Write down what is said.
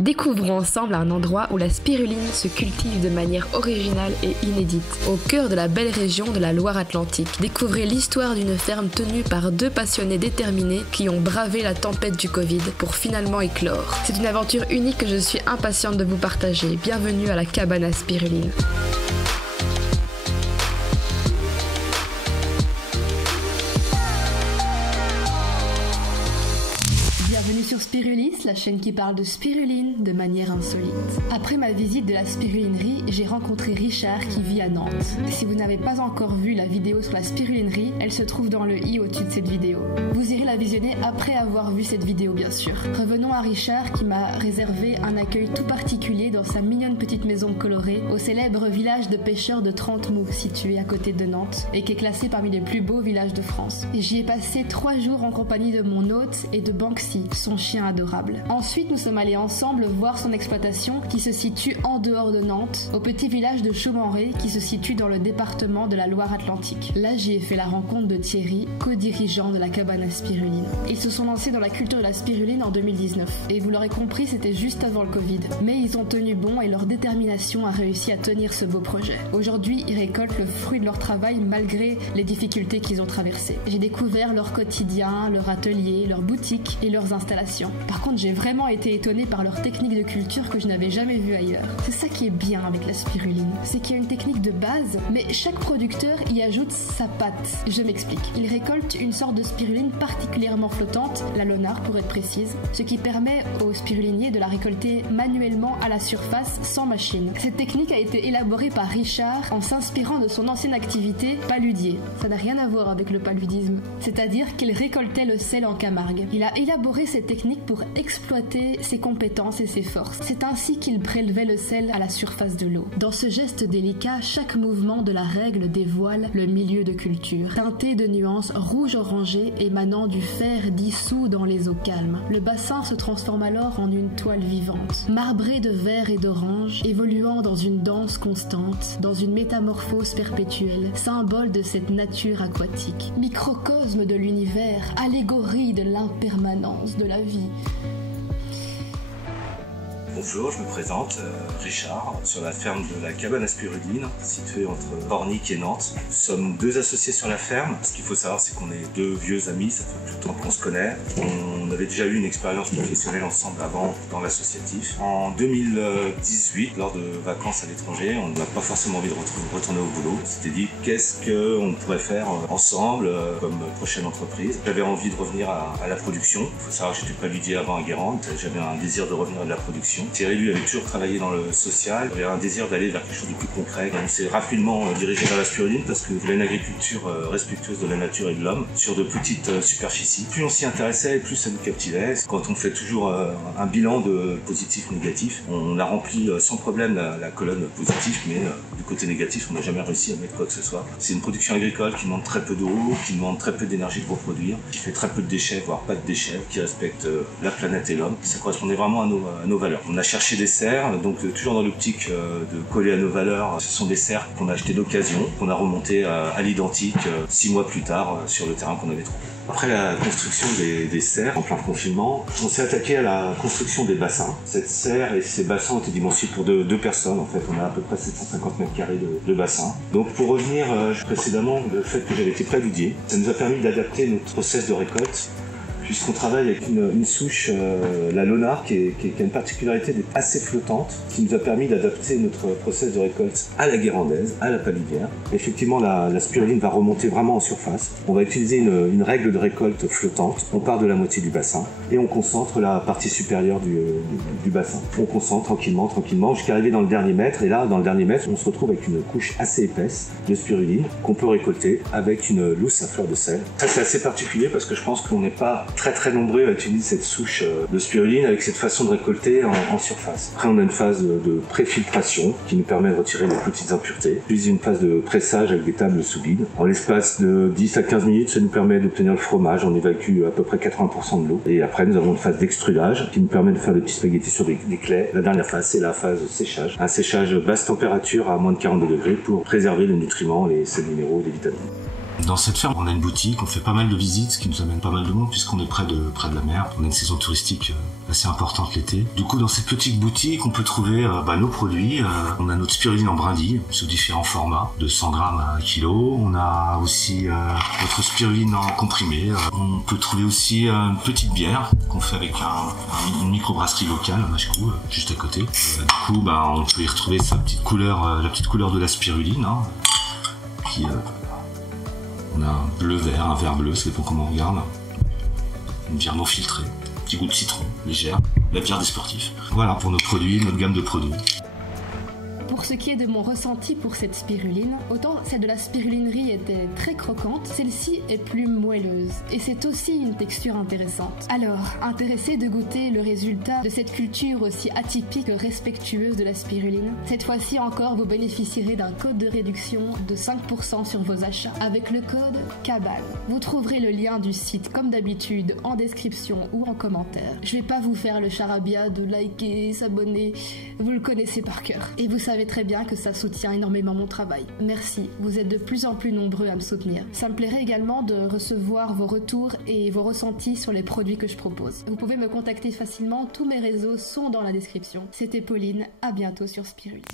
Découvrons ensemble un endroit où la spiruline se cultive de manière originale et inédite, au cœur de la belle région de la Loire-Atlantique. Découvrez l'histoire d'une ferme tenue par 2 passionnés déterminés qui ont bravé la tempête du Covid pour finalement éclore. C'est une aventure unique que je suis impatiente de vous partager. Bienvenue à la cabane à spiruline. Bienvenue sur Spirulis, la chaîne qui parle de spiruline de manière insolite. Après ma visite de la spirulinerie, j'ai rencontré Richard qui vit à Nantes. Si vous n'avez pas encore vu la vidéo sur la spirulinerie, elle se trouve dans le i au-dessus de cette vidéo. Vous irez la visionner après avoir vu cette vidéo bien sûr. Revenons à Richard qui m'a réservé un accueil tout particulier dans sa mignonne petite maison colorée au célèbre village de pêcheurs de Trentemoux situé à côté de Nantes et qui est classé parmi les plus beaux villages de France. J'y ai passé 3 jours en compagnie de mon hôte et de Banksy, son chien adorable. Ensuite, nous sommes allés ensemble voir son exploitation qui se situe en dehors de Nantes, au petit village de Chaumenré qui se situe dans le département de la Loire-Atlantique. Là, j'y ai fait la rencontre de Thierry, co-dirigeant de la cabane à spiruline. Ils se sont lancés dans la culture de la spiruline en 2019. Et vous l'aurez compris, c'était juste avant le Covid. Mais ils ont tenu bon et leur détermination a réussi à tenir ce beau projet. Aujourd'hui, ils récoltent le fruit de leur travail malgré les difficultés qu'ils ont traversées. J'ai découvert leur quotidien, leur atelier, leur boutique et leurs installations. Par contre, j'ai vraiment été étonnée par leur technique de culture que je n'avais jamais vue ailleurs. C'est ça qui est bien avec la spiruline, c'est qu'il y a une technique de base, mais chaque producteur y ajoute sa patte. Je m'explique. Il récolte une sorte de spiruline particulièrement flottante, la lonard pour être précise, ce qui permet aux spiruliniers de la récolter manuellement à la surface sans machine. Cette technique a été élaborée par Richard en s'inspirant de son ancienne activité paludier. Ça n'a rien à voir avec le paludisme, c'est-à-dire qu'il récoltait le sel en Camargue. Il a élaboré cette technique pour exploiter ses compétences et ses forces. C'est ainsi qu'il prélevait le sel à la surface de l'eau. Dans ce geste délicat, chaque mouvement de la règle dévoile le milieu de culture, teinté de nuances rouge-orangé émanant du fer dissous dans les eaux calmes. Le bassin se transforme alors en une toile vivante, marbrée de vert et d'orange, évoluant dans une danse constante, dans une métamorphose perpétuelle, symbole de cette nature aquatique. Microcosme de l'univers, allégorie de l'impermanence de la vie. Bonjour, je me présente, Richard, sur la ferme de la cabane à spiruline, située entre Pornic et Nantes. Nous sommes 2 associés sur la ferme. Ce qu'il faut savoir, c'est qu'on est 2 vieux amis, ça fait plus de temps qu'on se connaît. On avait déjà eu une expérience professionnelle ensemble avant dans l'associatif. En 2018, lors de vacances à l'étranger, on n'a pas forcément envie de retourner au boulot. On s'était dit, qu'est-ce qu'on pourrait faire ensemble comme prochaine entreprise. J'avais envie de revenir à la production. Il faut savoir que j'étais paludier avant à Guérande. J'avais un désir de revenir à la production. Thierry, lui, avait toujours travaillé dans le social, il avait un désir d'aller vers quelque chose de plus concret. On s'est rapidement dirigé vers la spiruline parce que voulait une agriculture respectueuse de la nature et de l'homme sur de petites superficies. Plus on s'y intéressait, plus ça nous captivait. Quand on fait toujours un bilan de positif ou négatif, on a rempli sans problème la colonne positive, mais du côté négatif, on n'a jamais réussi à mettre quoi que ce soit. C'est une production agricole qui demande très peu d'eau, qui demande très peu d'énergie pour produire, qui fait très peu de déchets, voire pas de déchets, qui respecte la planète et l'homme. Ça correspondait vraiment à nos valeurs. On a cherché des serres, donc toujours dans l'optique de coller à nos valeurs. Ce sont des serres qu'on a achetées d'occasion, qu'on a remontées à l'identique 6 mois plus tard sur le terrain qu'on avait trouvé. Après la construction des serres en plein confinement, on s'est attaqué à la construction des bassins. Cette serre et ces bassins ont été dimensionnés pour 2 personnes. En fait, on a à peu près 750 mètres carrés de bassin. Donc pour revenir précédemment, le fait que j'avais été paludier, ça nous a permis d'adapter notre process de récolte, puisqu'on travaille avec une souche, la lonard, qui a une particularité d'être assez flottante, qui nous a permis d'adapter notre process de récolte à la guérandaise, à la paludière. Effectivement, la spiruline va remonter vraiment en surface. On va utiliser une règle de récolte flottante. On part de la moitié du bassin et on concentre la partie supérieure du bassin. On concentre tranquillement, jusqu'à arriver dans le dernier mètre. Et là, dans le dernier mètre, on se retrouve avec une couche assez épaisse de spiruline qu'on peut récolter avec une lousse à fleur de sel. Ça, c'est assez particulier parce que je pense qu'on n'est pas très nombreux à utiliser cette souche de spiruline avec cette façon de récolter en surface. Après, on a une phase de pré-filtration qui nous permet de retirer les petites impuretés, puis une phase de pressage avec des tables sous vide. En l'espace de 10 à 15 minutes, ça nous permet d'obtenir le fromage. On évacue à peu près 80% de l'eau. Et après, nous avons une phase d'extrudage qui nous permet de faire des petits spaghettis sur des claies. La dernière phase, c'est la phase de séchage. Un séchage basse température à moins de 42 degrés pour préserver les nutriments, les sels minéraux, les vitamines. Dans cette ferme, on a une boutique, on fait pas mal de visites, ce qui nous amène pas mal de monde puisqu'on est près de la mer. On a une saison touristique assez importante l'été. Du coup, dans cette petite boutique, on peut trouver nos produits. On a notre spiruline en brindille, sous différents formats, de 100 grammes à 1 kg. On a aussi notre spiruline en comprimé. On peut trouver aussi une petite bière qu'on fait avec une microbrasserie locale, un Machecou, juste à côté. Du coup, on peut y retrouver sa petite couleur, la petite couleur de la spiruline, qui on a un bleu-vert, un vert bleu, ça dépend comment on regarde. Une bière non filtrée, petit goût de citron, légère. La bière des sportifs. Voilà pour nos produits, notre gamme de produits. Pour ce qui est de mon ressenti pour cette spiruline, autant celle de la spirulinerie était très croquante, celle-ci est plus moelleuse. Et c'est aussi une texture intéressante. Alors, intéressé de goûter le résultat de cette culture aussi atypique que respectueuse de la spiruline, cette fois-ci encore vous bénéficierez d'un code de réduction de 5% sur vos achats avec le code CABALE. Vous trouverez le lien du site comme d'habitude en description ou en commentaire. Je vais pas vous faire le charabia de liker, s'abonner, vous le connaissez par cœur. Et vous savez très bien que ça soutient énormément mon travail. Merci, vous êtes de plus en plus nombreux à me soutenir. Ça me plairait également de recevoir vos retours et vos ressentis sur les produits que je propose. Vous pouvez me contacter facilement, tous mes réseaux sont dans la description. C'était Pauline, à bientôt sur Spiruline.